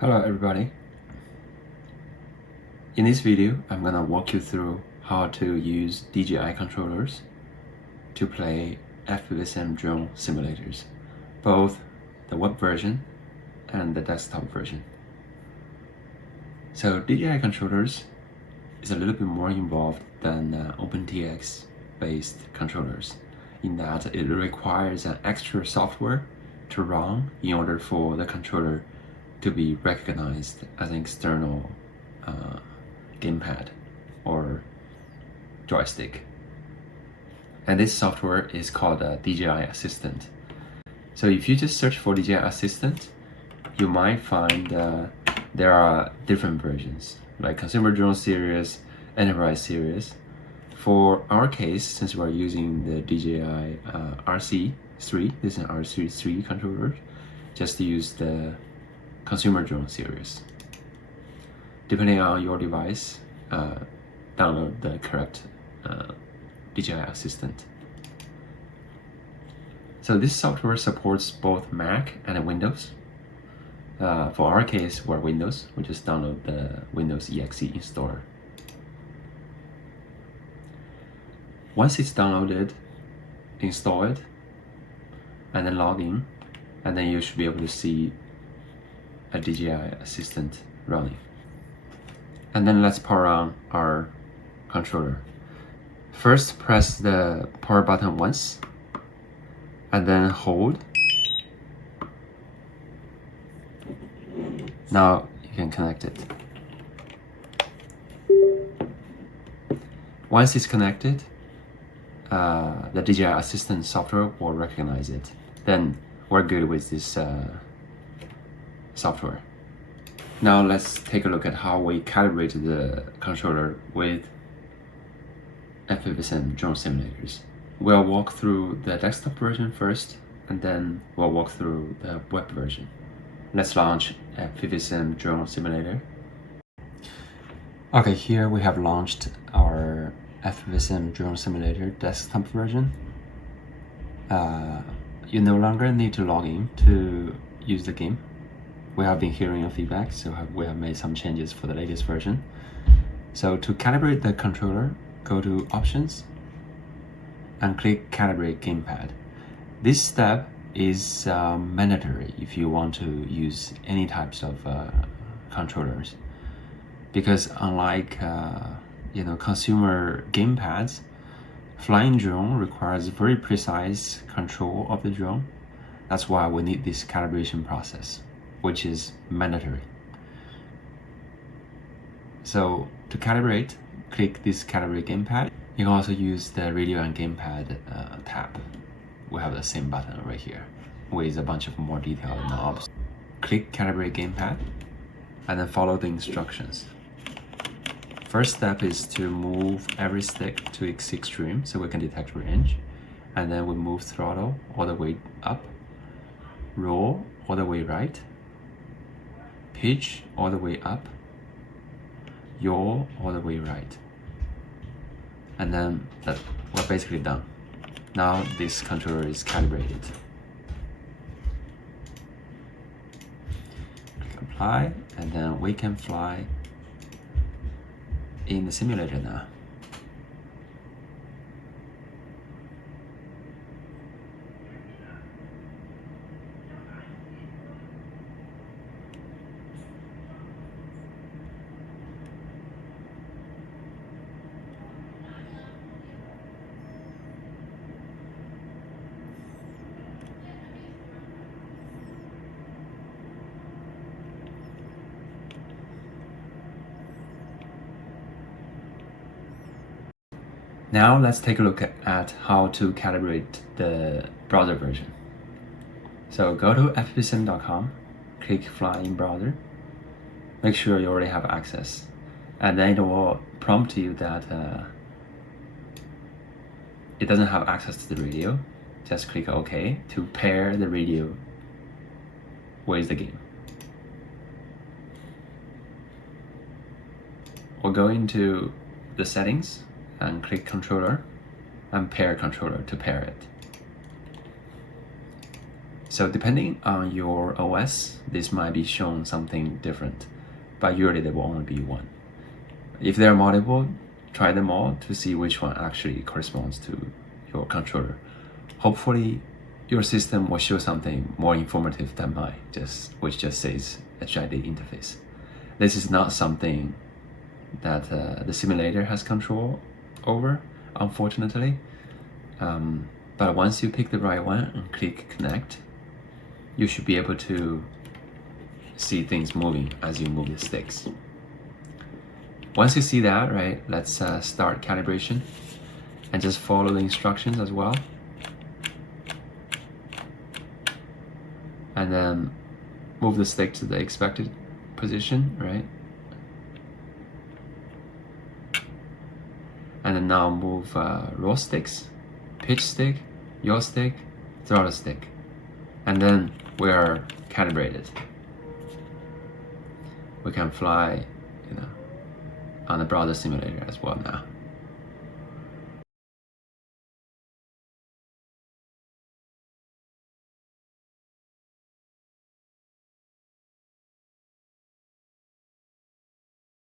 Hello everybody. In this video, I'm gonna walk you through how to use DJI controllers to play FPVSIM drone simulators, both the web version and the desktop version. So DJI controllers is a little bit more involved than OpenTX based controllers in that it requires an extra software to run in order for the controller to be recognized as an external gamepad or joystick. And this software is called DJI Assistant. So if you just search for DJI Assistant, you might find there are different versions, like Consumer Drone Series, Enterprise Series. For our case, since we're using the DJI RC3, this is an RC3 controller, just use the Consumer Drone Series. Depending on your device, download the correct DJI Assistant. So this software supports both Mac and Windows. For our case, we're Windows. We just download the Windows EXE installer. Once it's downloaded, install it, and then log in, and then you should be able to see a DJI Assistant running. And then let's power on our controller. First, press the power button once, and then hold. Now you can connect it. Once it's connected, the DJI Assistant software will recognize it. Then we're good with this software. Now let's take a look at how we calibrate the controller with FPVSIM drone simulators. We'll walk through the desktop version first, and then we'll walk through the web version. Let's launch FPVSIM drone simulator. Okay, here we have launched our FPVSIM drone simulator desktop version. You no longer need to log in to use the game. We have been hearing your feedback, so we have made some changes for the latest version. So to calibrate the controller, go to Options and click Calibrate Gamepad. This step is mandatory if you want to use any types of controllers, because unlike consumer gamepads, flying drone requires very precise control of the drone. That's why we need this calibration process, which is mandatory. So to calibrate, click this Calibrate Gamepad. You can also use the Radio and Gamepad tab. We have the same button right here with a bunch of more detailed knobs. Click Calibrate Gamepad and then follow the instructions. First step is to move every stick to its extreme so we can detect range. And then we move throttle all the way up, roll all the way right, pitch all the way up, yaw all the way right. And then we're basically done. Now this controller is calibrated. Click apply, and then we can fly in the simulator now. Now let's take a look at how to calibrate the browser version. So go to fpvsim.com, click Fly in Browser, make sure you already have access, and then it will prompt you that it doesn't have access to the radio. Just click OK to pair the radio with the game. We'll go into the settings and click Controller and Pair Controller to pair it. So depending on your OS, this might be shown something different, but usually there will only be one. If there are multiple, try them all to see which one actually corresponds to your controller. Hopefully your system will show something more informative than mine, which just says HID interface. This is not something that the simulator has control over, unfortunately. But once you pick the right one and click connect, you should be able to see things moving as you move the sticks. Once you see that, right, let's start calibration and just follow the instructions as well. And then move the stick to the expected position, right? And then now move roll sticks, pitch stick, yaw stick, throttle stick. And then we are calibrated. We can fly, on the browser simulator as well now.